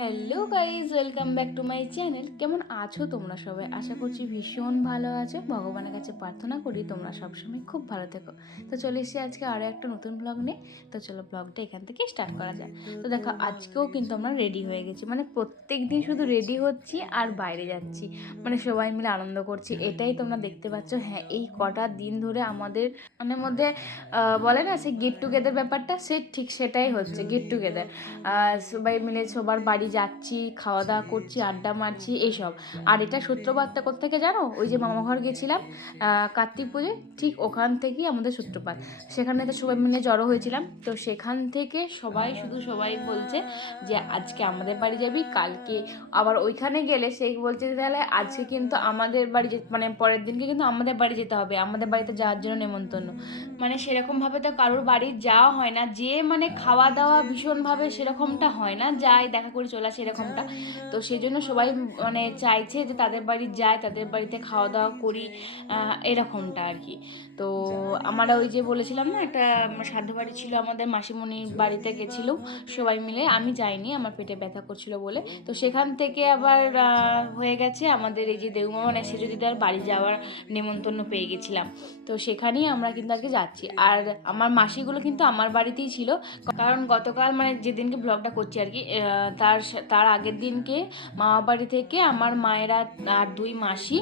Hello guys, welcome back to my channel. কেমন আছো তোমরা সবাই? আশা করছি ভীষণ ভালো আছো। ভগবানের কাছে প্রার্থনা করি তোমরা সবসময় খুব ভালো থেকো। তো চলে এসেছি আজকে আরও একটা নতুন ব্লগ নিয়ে। তো চলো ব্লগটা এখান থেকে স্টার্ট করা যায়। তো দেখো, আজকেও কিন্তু আমরা রেডি হয়ে গেছি। মানে প্রত্যেক দিন শুধু রেডি হচ্ছি আর বাইরে যাচ্ছি, মানে সবাই মিলে আনন্দ করছি, এটাই তোমরা দেখতে পাচ্ছ। হ্যাঁ, এই কটা দিন ধরে আমাদের মধ্যে বলে না সে গেট টুগেদার ব্যাপারটা, সে ঠিক সেটাই হচ্ছে, গেট টুগেদার। সবাই মিলে সবার বাড়ি যাচ্ছি, খাওয়া দাওয়া করছি, আড্ডা মারছি, এইসব। আর এটা সূত্রপাতটা কোত্থেকে জানো? ওই যে মামাঘর গেছিলাম কার্তিক পুজো, ঠিক ওখান থেকেই আমাদের সূত্রপাত। সেখানে তো সবাই মিলে জড়ো হয়েছিলাম। তো সেখান থেকে সবাই বলছে যে আজকে আমাদের বাড়ি যাবি, কালকে আবার ওইখানে গেলে সেই বলছে যে তাহলে আজকে কিন্তু আমাদের বাড়ি মানে পরের দিনকে কিন্তু আমাদের বাড়ি যেতে হবে, আমাদের বাড়িতে যাওয়ার জন্য নেমন্তন্ন। মানে সেরকমভাবে তো কারোর বাড়ি যাওয়া হয় না, যে মানে খাওয়া দাওয়া ভীষণভাবে সেরকমটা হয় না, যাই দেখা করে চলে আসে এরকমটা। তো সেই জন্য সবাই মানে চাইছে যে তাদের বাড়ি যায়, তাদের বাড়িতে খাওয়া দাওয়া করি, এরকমটা আর কি। তো আমরা ওই যে বলেছিলাম না, একটা শ্রাদ্ধ বাড়ি ছিল আমাদের, মাসিমণির বাড়িতে গেছিলাম সবাই মিলে। আমি যাইনি, আমার পেটে ব্যথা করছিল বলে। তো সেখান থেকে আবার হয়ে গেছে আমাদের এই যে দেউমা মানে সেজদিদার বাড়ি যাওয়ার নেমন্তন্ন পেয়ে গেছিলাম। তো সেখানেই আমরা কিন্তু আজকে যাচ্ছি। আর আমার মাসিগুলো কিন্তু আমার বাড়িতেই ছিল, কারণ গতকাল মানে যেদিনকে ব্লগটা করছি আর কি, তার আগের দিনকে মামা বাড়ি থেকে আমার মায়েরা আর দুই মাসি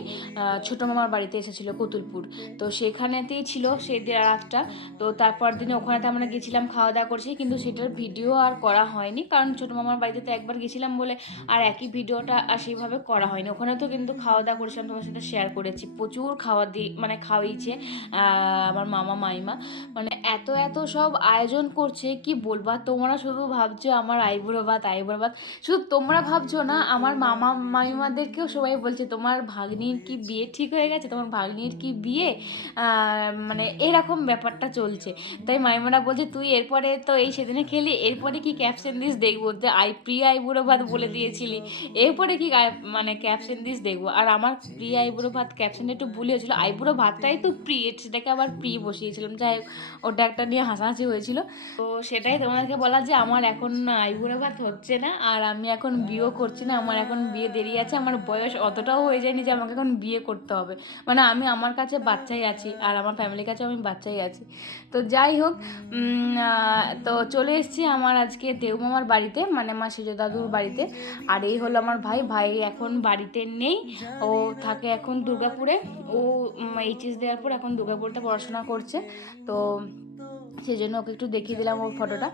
ছোটো মামার বাড়িতে এসেছিলো কতুলপুর। তো সেখানেতেই ছিল সেই রাতটা। তো তারপর দিনে ওখানেতে আমরা গেছিলাম, খাওয়া দাওয়া করছি, কিন্তু সেটার ভিডিও আর করা হয়নি, কারণ ছোটো মামার বাড়িতে তো একবার গেছিলাম বলে আর একই ভিডিওটা আর সেইভাবে করা হয়নি। ওখানে তো কিন্তু খাওয়া দাওয়া করেছিলাম, তোমার সাথে শেয়ার করেছি, প্রচুর খাওয়া মানে খাওয়াইছে আমার মামা মাইমা। মানে এত এত সব আয়োজন করছে, কি বলবা। তোমরা শুধু ভাবছো আমার আইবুড়ো ভাত, শুধু তোমরা ভাবছো না, আমার মামা মামিমাদেরকেও সবাই বলছে তোমার ভাগ্নির কি বিয়ে ঠিক হয়ে গেছে, তোমার ভাগ্নির কি বিয়ে, মানে এরকম ব্যাপারটা চলছে। তাই মাইমারা বলছে তুই এরপরে তো এই সেদিনে খেলি, এরপরে কি ক্যাপশন দিস দেখবো, যে প্রিয় আইবুড়ো ভাত বলে দিয়েছিলি, এরপরে কি মানে ক্যাপশন দিস দেখবো। আর আমার প্রিয় আইবুড়ো ভাত ক্যাপশনটা একটু ভুল হয়েছিল, আইবুড়ো ভাতটাই তো প্রিয়, সেটাকে আবার প্রিয় বসিয়েছিলাম। যাই হোক, ওটা একটা নিয়ে হাসাহাসি হয়েছিল। তো সেটাই তোমাদেরকে বলা যে আমার এখন আইবুড়ো ভাত হচ্ছে না, আর আমি এখন বিয়েও করছি না, আমার এখন বিয়ে দেরি আছে, আমার বয়স অতটাও হয়ে যায়নি যে আমাকে এখন বিয়ে করতে হবে। মানে আমি আমার কাছে বাচ্চাই আছি, আর আমার ফ্যামিলির কাছে আমি বাচ্চাই আছি। তো যাই হোক, তো চলে এসেছি আমার আজকে দেউমামার বাড়িতে, মানে মা সেজ দাদুর বাড়িতে। আর এই হলো আমার ভাই এখন বাড়িতে নেই, ও থাকে এখন দুর্গাপুরে। ও এইচএস দেওয়ার পর এখন দুর্গাপুরতে পড়াশোনা করছে। তো সেই জন্য ওকে একটু দেখিয়ে দিলাম ওর ফটোটা।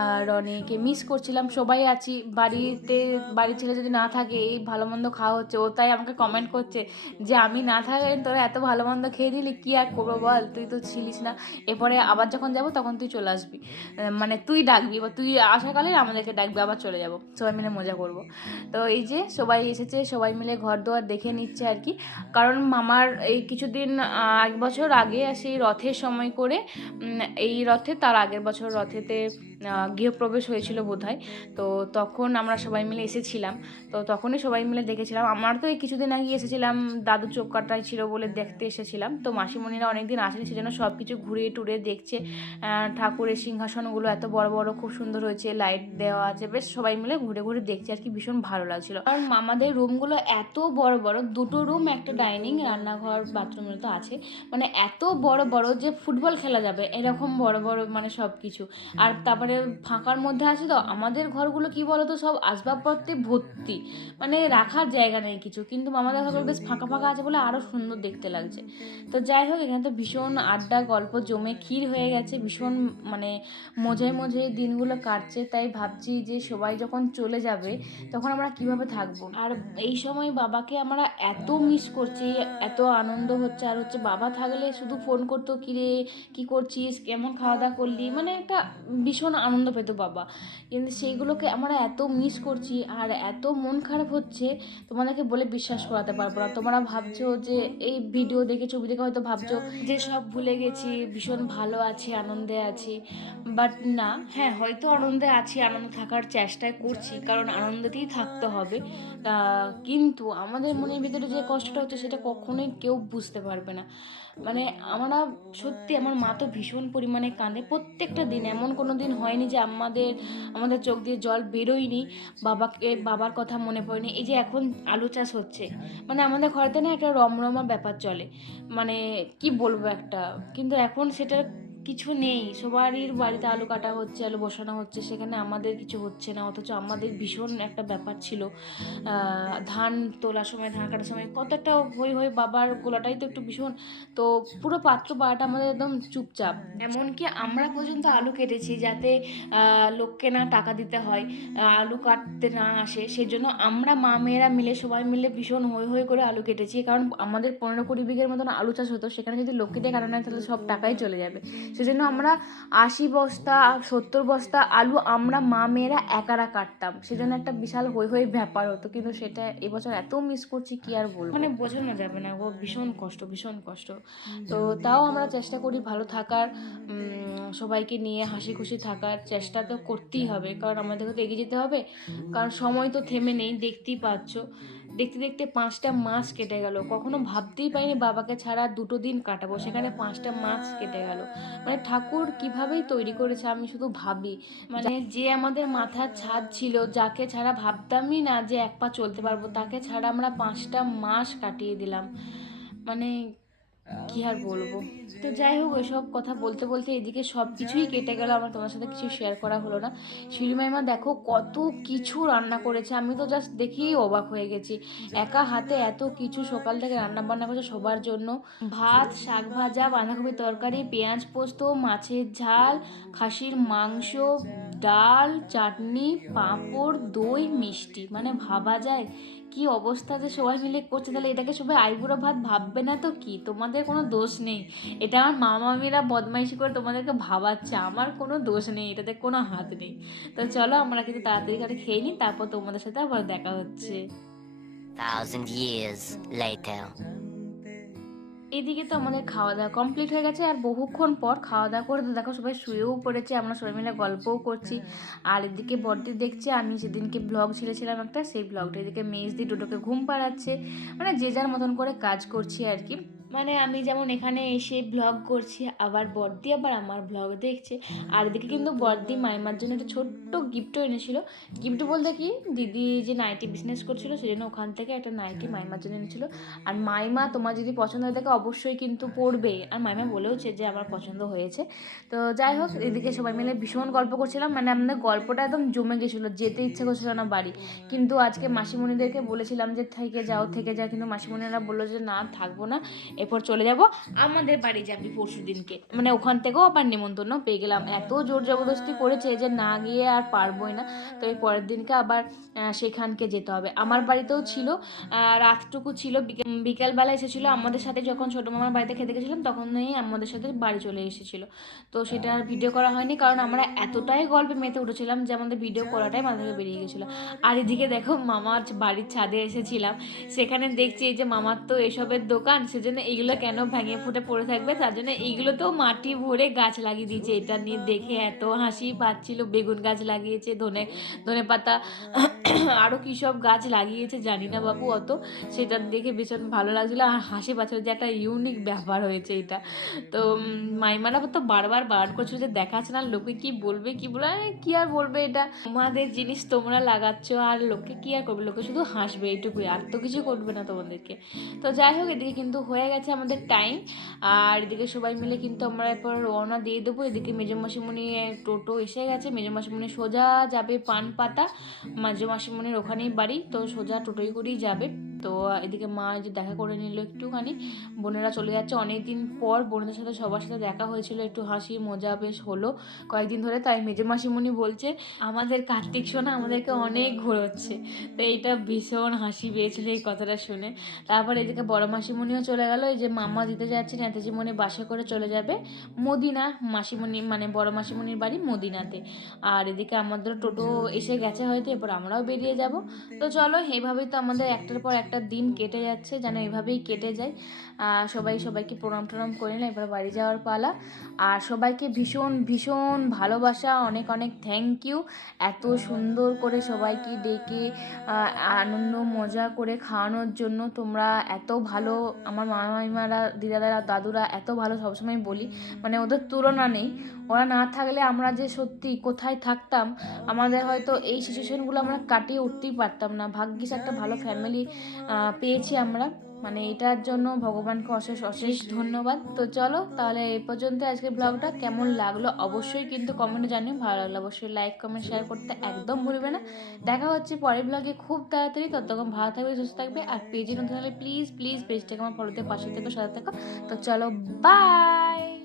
আর রনিকে মিস করছিলাম, সবাই আছি বাড়িতে, বাড়ির ছেলে যদি না থাকে এই ভালো মন্দ খাওয়া হচ্ছে। ও তাই আমাকে কমেন্ট করছে যে আমি না থাকলে তোরা এত ভালো মন্দ খেয়ে দিলি, কী আর করবো বল, তুই তো ছিলিস না, এরপরে আবার যখন যাব তখন তুই চলে আসবি, মানে তুই ডাকবি বা তুই আসাকালে আমাদেরকে ডাকবি, আবার চলে যাব, সবাই মিলে মজা করব। তো এই যে সবাই এসেছে, সবাই মিলে ঘর দোয়ার দেখে নিচ্ছে আর কি। কারণ মামার এই কিছুদিন 1 বছর আগে সেই রথের সময় করে, এই রথে তার আগের বছর রথেতে গৃহপ্রবেশ হয়েছিল বোধহয়। তো তখন আমরা সবাই মিলে এসেছিলাম। তো তখনই সবাই মিলে দেখেছিলাম। আমার তো এই কিছুদিন আগে এসেছিলাম, দাদু চোখ কাটাই ছিল বলে দেখতে এসেছিলাম। তো মাসিমণিরা অনেকদিন আসেনি, সেজন্য সব কিছু ঘুরে টুরে দেখছে। ঠাকুরের সিংহাসনগুলো এত বড় বড়, খুব সুন্দর হয়েছে, লাইট দেওয়া আছে, বেশ সবাই মিলে ঘুরে ঘুরে দেখছে আর কি, ভীষণ ভালো লাগছিল। কারণ আমাদের রুমগুলো এত বড় বড়, দুটো রুম, একটা ডাইনিং, রান্নাঘর, বাথরুমে তো আছে, মানে এত বড় বড় যে ফুটবল খেলা যাবে এরকম বড় বড়, মানে সব কিছু। আর তারপরে ফাঁকার মধ্যে আছে, তো আমাদের ঘরগুলো কি বলতো, সব আসবাবপত্রে ভর্তি, মানে রাখার জায়গা নেই কিছু, কিন্তু আমাদের ঘরগুলো বেশ ফাঁকা ফাঁকা আছে বলে আরও সুন্দর দেখতে লাগছে। তো যাই হোক, এখানে তো ভীষণ আড্ডা গল্প জমে ক্ষীর হয়ে গেছে, ভীষণ মানে মজে দিনগুলো কাটছে। তাই ভাবছি যে সবাই যখন চলে যাবে তখন আমরা কিভাবে থাকবো। আর এই সময় বাবাকে আমরা এত মিস করছি, এত আনন্দ হচ্ছে। আর হচ্ছে বাবা থাকলে শুধু ফোন করতো, কিরে কি করছিস, কেমন খাওয়া দাওয়া করলি, মানে একটা ভীষণ আনন্দ পেতো বাবা। কিন্তু সেইগুলোকে আমরা এত মিস করছি, আর এত মন খারাপ হচ্ছে, তোমাদেরকে বলে বিশ্বাস করাতে পারবো না। তোমরা ভাবছো যে এই ভিডিও দেখে, ছবি দেখে হয়তো ভাবছো যে সব ভুলে গেছি, ভীষণ ভালো আছি, আনন্দে আছি। বাট না, হ্যাঁ হয়তো আনন্দে আছি, আনন্দে থাকার চেষ্টাই করছি, কারণ আনন্দতেই থাকতে হবে। কিন্তু আমাদের মনের ভিতরে যে কষ্টটা হচ্ছে সেটা কখনোই কেউ বুঝতে পারবে না। মানে আমরা সত্যি, আমার মা তো ভীষণ পরিমাণে কাঁদে প্রত্যেকটা দিন। এমন কোনো দিন হয়নি যে আমাদের চোখ দিয়ে জল বেরোয়নি, বাবার কথা মনে পড়েনি। এই যে এখন আলু চাষ হচ্ছে, মানে আমাদের ঘরেতে না একটা রমরমা ব্যাপার চলে, মানে কি বলবো একটা, কিন্তু এখন সেটার কিছু নেই। সবারই বাড়িতে আলু কাটা হচ্ছে, আলু বসানো হচ্ছে, সেখানে আমাদের কিছু হচ্ছে না। অথচ আমাদের ভীষণ একটা ব্যাপার ছিল, ধান তোলার সময়, ধান কাটার সময় কতটা হই হই, বাবার গোলাটাই তো একটু ভীষণ। তো পুরো পাত্র বাড়াটা আমাদের একদম চুপচাপ। এমনকি আমরা পর্যন্ত আলু কেটেছি যাতে লোককে না টাকা দিতে হয়, আলু কাটতে না আসে, সেই জন্য আমরা মা মেয়েরা মিলে সবাই মিলে ভীষণ হই হই করে আলু কেটেছি। কারণ আমাদের 15-20 বিঘের মতন আলু চাষ হতো, সেখানে যদি লোককে দিয়ে কাটানো হয় তাহলে সব টাকাই চলে যাবে। সেজন্য আমরা 80 বস্তা 70 বস্তা আলু আমরা মা মেয়েরা একারা কাটতাম। সেজন্য একটা বিশাল হই হই ব্যাপার হতো। কিন্তু সেটা এবছর এত মিস করছি কি আর বলবো, মানে বোঝানো যাবে না গো, ভীষণ কষ্ট ভীষণ কষ্ট। তো তাও আমরা চেষ্টা করি ভালো থাকার, সবাইকে নিয়ে হাসি খুশি থাকার চেষ্টা তো করতেই হবে, কারণ আমাদেরকে তো এগিয়ে যেতে হবে। কারণ সময় তো থেমে নেই, দেখতেই পাচ্ছ। দেখতে দেখতে 5টা মাস কেটে গেল। কখনো ভাবতেই পারিনি বাবাকে ছাড়া 2টো দিন কাটাবো, সেখানে 5টা মাস কেটে গেল। মানে ঠাকুর কিভাবেই তৈরি করেছে আমি শুধু ভাবি। মানে যে আমাদের মাথার ছাদ ছিল, যাকে ছাড়া ভাবতামই না যে এক পা চলতে পারবো, তাকে ছাড়া আমরা 5টা মাস কাটিয়ে দিলাম। মানে কি আর বলবো। তো যাই হোক, ওইসব কথা বলতে বলতে এদিকে সব কিছুই কেটে গেল, আমার তোমার সাথে কিছু শেয়ার করা হলো না। শিলিমাইমা দেখো কত কিছু রান্না করেছে, আমি তো জাস্ট দেখেই অবাক হয়ে গেছি। একা হাতে এত কিছু সকাল থেকে রান্না বান্না করেছে সবার জন্য। ভাত, শাক ভাজা, বাঁধাকপি তরকারি, পেঁয়াজ পোস্ত, মাছের ঝাল, খাসির মাংস, ডাল, চাটনি, পাঁপড়, দই, মিষ্টি। মানে ভাবা যায় কি অবস্থা যে সবাই মিলে করছে। তাহলে এটাকে সবাই আইবুড়ো ভাত ভাববে না তো কি? তোমাদের কোনো দোষ নেই, এটা আমার মামামিরা বদমাইশি করে তোমাদেরকে ভাবাচ্ছে, আমার কোনো দোষ নেই, এটাতে কোনো হাত নেই। তো চলো আমরা কিন্তু তাড়াতাড়ি করে খেয়ে নিই, তারপর তোমাদের সাথে আবার দেখা হচ্ছে। 1,000 years later. এদিকে তো আমাদের খাওয়া দাওয়া কমপ্লিট হয়ে গেছে, আর বহুক্ষণ পর খাওয়া দাওয়া করে তো দেখো সবাই শুয়েও পড়েছে, আমরা সবাই মিলে গল্পও করছি। আর এদিকে বড়দি দেখছে আমি সেদিনকে ব্লগ ছেড়েছিলাম একটা, সেই ব্লগটা। এদিকে মেজদি ডোডোকে ঘুম পাড়াচ্ছে, মানে যে যার মতন করে কাজ করছি আর কি। মানে আমি যেমন এখানে এসে ব্লগ করছি, আবার বড়দি আবার আমার ব্লগ দেখছে। আর এদিকে কিন্তু বড়দি মাইমার জন্য একটা ছোট্ট গিফটও এনেছিল। গিফট বলতে কি, দিদি যে নাইটি বিজনেস করছিল সেজন্য ওখান থেকে একটা নাইটি মাইমার জন্য এনেছিল। আর মাইমা তোমার যদি পছন্দ হয়ে থাকে অবশ্যই কিন্তু পড়বে, আর মাইমা বলেওছে যে আমার পছন্দ হয়েছে। তো যাই হোক, এদিকে সবাই মিলে ভীষণ গল্প করছিলাম, মানে আমাদের গল্পটা একদম জমে গেছিলো, যেতে ইচ্ছে করছিল না বাড়ি। কিন্তু আজকে মাসিমণিদেরকে বলেছিলাম যে থেকে যাও থেকে যাও, কিন্তু মাসিমণিরা বললো যে না থাকবো না, এরপর চলে যাব আমাদের বাড়ি যাবি পরশু দিনকে। মানে ওখান থেকেও আবার নেমন্তন্ন পেয়ে গেলাম, এত জোর জবরদস্তি করেছে যে না গিয়ে আর পারবোই না। তো এই পরের দিনকে আবার সেখানকে যেতে হবে। আমার বাড়িতেও ছিল, রাতটুকু ছিল, বিকালবেলা এসেছিলো আমাদের সাথে, যখন ছোটো মামার বাড়িতে খেতে গেছিলাম তখনই আমাদের সাথে বাড়ি চলে এসেছিলো। তো সেটা আর ভিডিও করা হয়নি, কারণ আমরা এতটাই গল্পে মেতে উঠেছিলাম যে আমাদের ভিডিও করাটাই মাথা থেকে বেরিয়ে গেছিলো। আর এদিকে দেখো মামার বাড়ির ছাদে এসেছিলাম, সেখানে দেখছি এই যে মামার তো এসবের দোকান, সেজন্য এইগুলো কেন ভেঙে ফুটে পড়ে থাকবে, তার জন্য এইগুলোতেও মাটি ভরে গাছ লাগিয়ে দিয়েছে। এটা নিয়ে দেখে এত হাসি পাচ্ছিল, বেগুন গাছ লাগিয়েছে, ধনে ধনে পাতা, আরও কী সব গাছ লাগিয়েছে জানি না বাবু অত, সেটা দেখে ভীষণ ভালো লাগছিলো আর হাসি পাচ্ছিলো যে একটা ইউনিক ব্যাপার হয়েছে এটা। তো মাইমারা তো বারবার বারণ করছিল যে দেখাচ্ছে না, লোকে কি বলবে কি বলে, কি আর বলবে, এটা তোমাদের জিনিস তোমরা লাগাচ্ছ, আর লোকে কি আর করবে, লোকে শুধু হাসবে এইটুকুই, আর তো কিছু করবে না তোমাদেরকে। তো যাই হোক, এদিকে কিন্তু হয়ে গেছে আমাদের টাইম, আর এদিকে সবাই মিলে কিন্তু আমরা এরপর রওনা দিয়ে দেবো। এদিকে মেজো মাসিমণি টোটো এসে গেছে, মেজো মাসিমণি সোজা যাবে পানপাতা, মেজো মাসিমণির ওখানেই বাড়ি, তো সোজা টোটোই করেই যাবে। তো এদিকে মা যে দেখা করে নিল একটুখানি, বোনেরা চলে যাচ্ছে অনেকদিন পর, বোনদের সাথে সবার সাথে দেখা হয়েছিল, একটু হাসি মজা বেশ হলো কয়েকদিন ধরে। তাই মেজে মাসিমণি বলছে আমাদের কার্তিক সোনা আমাদেরকে অনেক ঘোরাচ্ছে। তো এইটা ভীষণ হাসি পেয়েছিল এই কথাটা শুনে। তারপর এদিকে বড় মাসিমণিও চলে গেল, এই যে মামা দিতে যাচ্ছে নেতাজিমণি বাসে করে চলে যাবে মদিনা, মাসিমণি মানে বড় মাসিমণির বাড়ি মদিনাতে। আর এদিকে আমাদের টোটো এসে গেছে হয়তো, এরপর আমরাও বেরিয়ে যাব। তো চলো, এইভাবেই তো আমাদের একটার পর একটা দিন কেটে যাচ্ছে, যেন এভাবেই কেটে যায়। সবাই সবাইকে প্রণাম টনাম করে না, এবার বাড়ি যাওয়ার পালা। আর সবাইকে ভীষণ ভীষণ ভালোবাসা, অনেক অনেক থ্যাংক ইউ, এত সুন্দর করে সবাইকে ডেকে আনন্দ মজা করে খাওয়ানোর জন্য। তোমরা এত ভালো, আমার মামা মামিমারা দিদাদারা দাদুরা এত ভালো, সবসময় বলি মানে ওদের তুলনা নেই, ওরা না থাকলে আমরা যে সত্যি কোথায় থাকতাম, আমাদের হয়তো এই সিচুয়েশনগুলো আমরা কাটিয়ে উঠতেই পারতাম না। ভাগ্যিস একটা ভালো ফ্যামিলি পেয়েছি আমরা, মানে এটার জন্য ভগবানকে অশেষ অশেষ ধন্যবাদ। তো চলো তাহলে এই পর্যন্ত আজকের ব্লগটা। কেমন লাগলো অবশ্যই কিন্তু কমেন্টে জানিও, ভালো লাগলো অবশ্যই লাইক কমেন্ট শেয়ার করতে একদম ভুলবে না। দেখা হচ্ছে পরের ব্লগে খুব তাড়াতাড়ি, ততক্ষণ ভালো থাকবে সুস্থ থাকবে। আর পেজে নতুন হলে প্লিজ প্লিজ পেজটাকে আমার ফলোতে পাশে থেকো, সাথে থেকো। তো চলো, বাই।